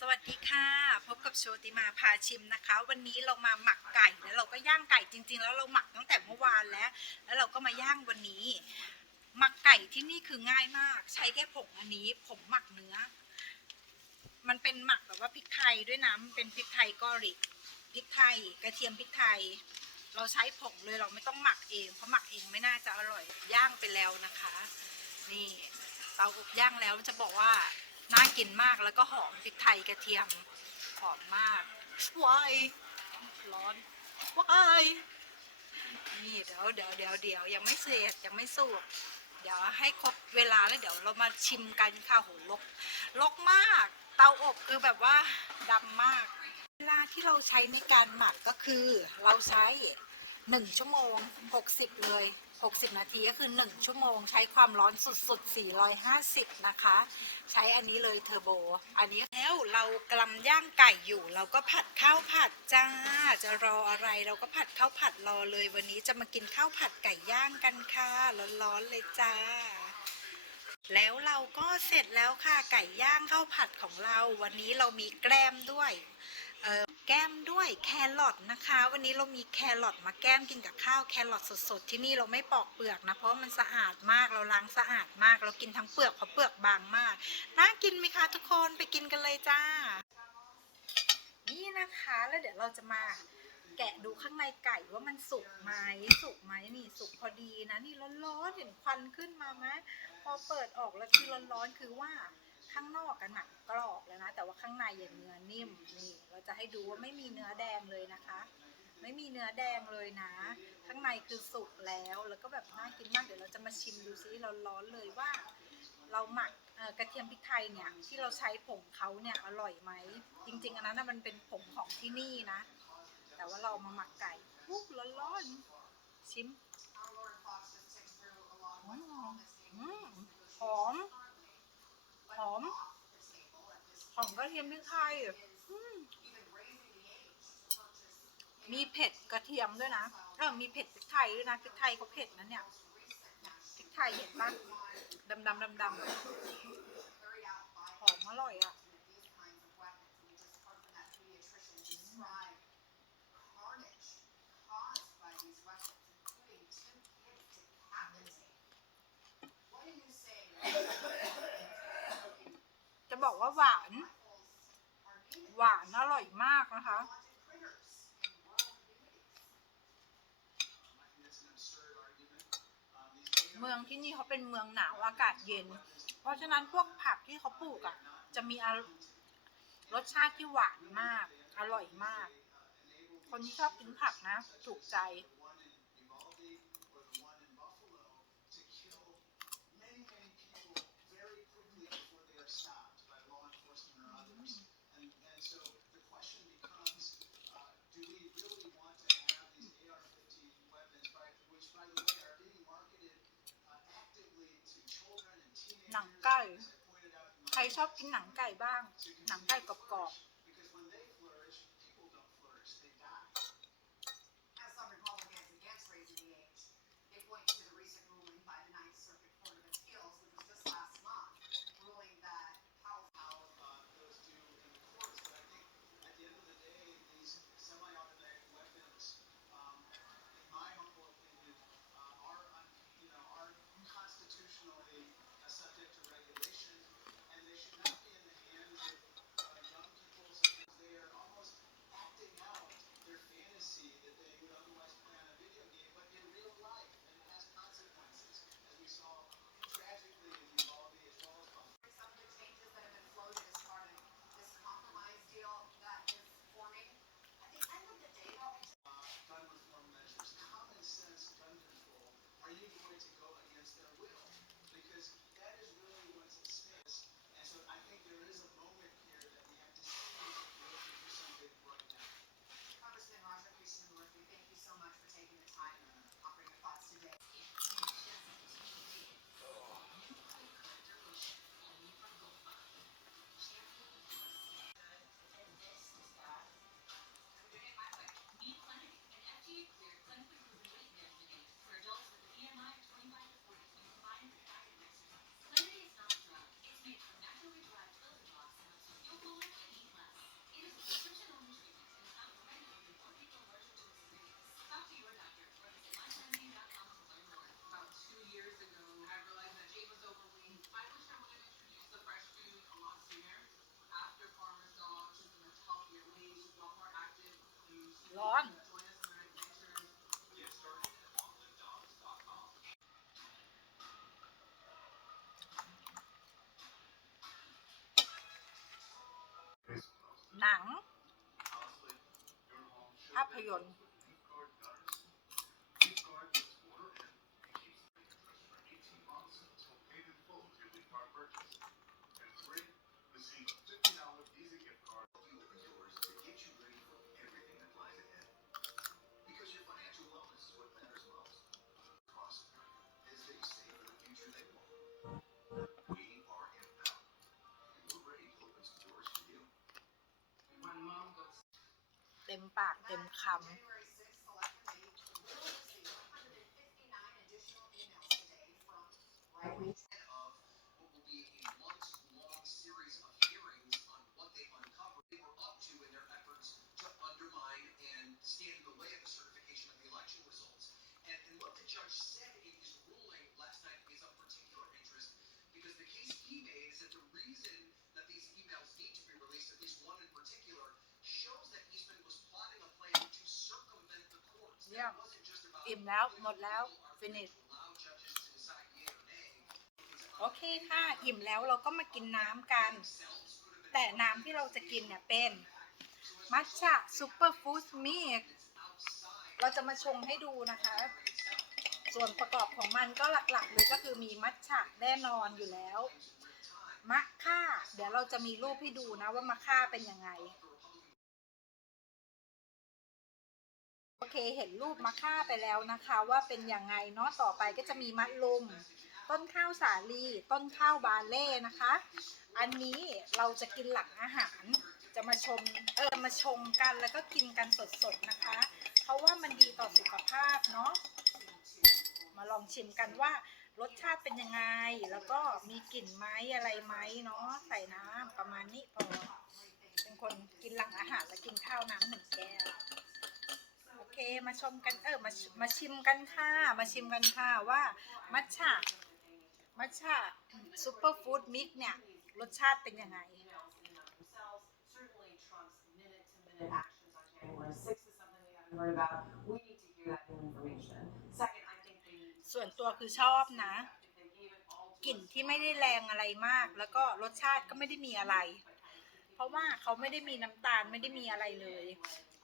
สวัสดีค่ะ พบกับโชติมาพาชิมนะคะ วันนี้เรามาหมักไก่แล้วเราก็ย่างไก่จริง ๆ แล้วเราหมักตั้งแต่เมื่อวานแล้ว แล้วเราก็มาย่างวันนี้ หมักไก่ที่นี่คือง่ายมาก ใช้แค่ผงอันนี้ผงหมักเนื้อ มันเป็นหมักแบบว่าพริกไทยด้วยนะมันเป็นพริกไทยกอริกพริกไทย กระเทียมพริกไทย เราใช้ผงเลยเราไม่ต้องหมักเองเพราะหมักเองไม่น่าจะอร่อยย่างไปแล้วนะคะ นี่เตาอบย่างแล้วจะบอกว่า น่ากินมากแล้วก็หอมพริกไทยกระเทียมหอมมากว้ายร้อนว้ายนี่เดี๋ยวเดี๋ยวเดี๋ยวเดี๋ยวยังไม่เสร็จยังไม่สุกเดี๋ยวให้ครบเวลาแล้วเดี๋ยวเรามาชิมกันค่ะโหลกลกมาก เตาอบคือแบบว่าดำมาก เวลาที่เราใช้ในการหมักก็คือ เราใช้หนึ่งชั่วโมงหกสิบเลย 60 นาทีก็คือ 1 ชั่วโมง ใช้ความร้อนสุดๆ 450 นะคะ ใช้อันนี้เลยเทอร์โบ อันนี้แล้วเรากำลังย่างไก่อยู่ เราก็ผัดข้าวผัดจ้า จะรออะไรเราก็ผัดข้าวผัดรอเลย วันนี้จะมากินข้าวผัดไก่ย่างกันค่ะร้อนๆเลยจ้าแล้วเราก็เสร็จแล้วค่ะไก่ย่างข้าวผัดของเรา วันนี้เรามีแกล้มด้วย แก้มด้วยแครอทนะคะ วันนี้เรามีแครอทมาแก้มกินกับข้าวแครอทสดๆ ที่นี่เราไม่ปอกเปลือกนะ เพราะมันสะอาดมากเราล้างสะอาดมาก เรากินทั้งเปลือกเพราะเปลือกบางมากน่ากินไหมคะทุกคนไปกินกันเลยจ้า นี่นะคะแล้วเดี๋ยวเราจะมาแกะดูข้างในไก่ว่ามันสุกไหมสุกไหมนี่สุกพอดีนะนี่ร้อนๆเห็นควันขึ้นมาไหมพอเปิดออกแล้วคือร้อนๆคือว่า ข้างนอกกันหนังกรอบแล้วนะ แต่ว่าข้างในอย่างเนื้อนิ่มนี่ เราจะให้ดูว่าไม่มีเนื้อแดงเลยนะคะ ไม่มีเนื้อแดงเลยนะ ข้างในคือสุกแล้วแล้วก็แบบน่ากินมากเดี๋ยวเราจะมาชิมดูซิเราร้อนเลยว่า เราหมักกระเทียมพริกไทยเนี่ยที่เราใช้ผงเขาเนี่ยอร่อยไหมจริง ๆ อันนั้นนะมันเป็นผงของที่นี่นะ แต่ว่าเรามาหมักไก่ปุ๊บร้อนๆชิมอืมหอม หอม หอมก ระเทียมพริกไทยอืมมีเผ็ดกระเทียมด้วยนะเออมีเผ็ดพริกไทยด้วยนะพริกไทยเขาเผ็ดนะเนี่ยพริกไทยเห็นปะดำดำดำดำหอมอร่อยอะจะบอกว่าหวาน หวาน อร่อยมากนะคะ เมืองที่นี่เขาเป็นเมืองหนาวอากาศเย็น เพราะฉะนั้นพวกผักที่เขาปลูกอะ จะมีรรสชาติที่หวานมาก อร่อยมาก คนที่ชอบกินผักนะ ถูกใจ หนังไก่ ใคร ชอบกินหนังไก่บ้าง หนังไก่กรอบ ภ เต็มคำ courts. That Yeah. it wasn't just about ำอิ่มแล้วหมดแล้ว finish โอเคค่ะ อิ่มแล้วเราก็มากินน้ำกัน แต่น้ำที่เราจะกินเนี่ยเป็น มัทฉะซูเปอร์ฟู้ดมิกเราจะมาชงให้ดูนะคะ ส่วนประกอบของมันก็หลักๆเลยก็คือมีมัทฉะแน่นอนอยู่แล้ว มะค่า เดี๋ยวเราจะมีรูปให้ดูนะว่ามะค่าเป็นยังไง เคเห็นรูปมะค่าไปแล้วนะคะ ว่าเป็นยังไงเนาะต่อไปก็จะมีมะลุม ต้นข้าวสาลี ต้นข้าวบาเล่นะคะ อันนี้เราจะกินหลังอาหาร จะมาชมเออมาชงกันแล้วก็กินกันสดๆนะคะ เพราะว่ามันดีต่อสุขภาพเนาะมาลองชิมกันว่ารสชาติเป็นยังไง แล้วก็มีกลิ่นไหมอะไรไหมเนาะใส่น้ำประมาณนี้พอเป็นคนกินหลังอาหารแล้วกินข้าวน้ำหนึ่งแก้ว เคมาชมกันเออมาชมาชิมกันค่ะ มาชิมกันค่ะว่ามัทฉะมัทฉะซูเปอร์ฟู้ดมิกเนี่ย รสชาติเป็นยังไง emails in and of themselves. Certainly Trump's minute to minute actions on January 6th is something we haven't heard about. We need to hear that new information. Second, I think they need to ส่วนตัวคือชอบนะ if they gave it all to กลิ่น us ที่ไม่ได้แรงอะไรมาก แล้วก็รสชาติก็ไม่ได้มีอะไร เพราะว่าเขาไม่ได้มีน้ำตาลไม่ได้มีอะไรเลย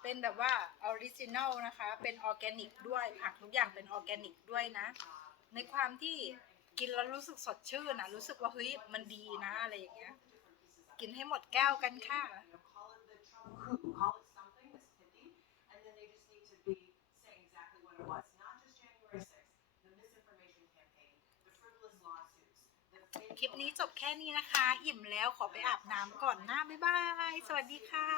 เป็นแบบว่าออริจินัลนะคะ เป็นออร์แกนิกด้วย ผักทุกอย่างเป็นออร์แกนิกด้วยนะ ในความที่กินแล้วรู้สึกสดชื่นนะรู้สึกว่าเฮ้ยมันดีนะอะไรอย่างเงี้ย กินให้หมดแก้วกันค่ะ คลิปนี้จบแค่นี้นะคะ อิ่มแล้วขอไปอาบน้ำก่อนนะ บ๊ายบาย สวัสดีค่ะ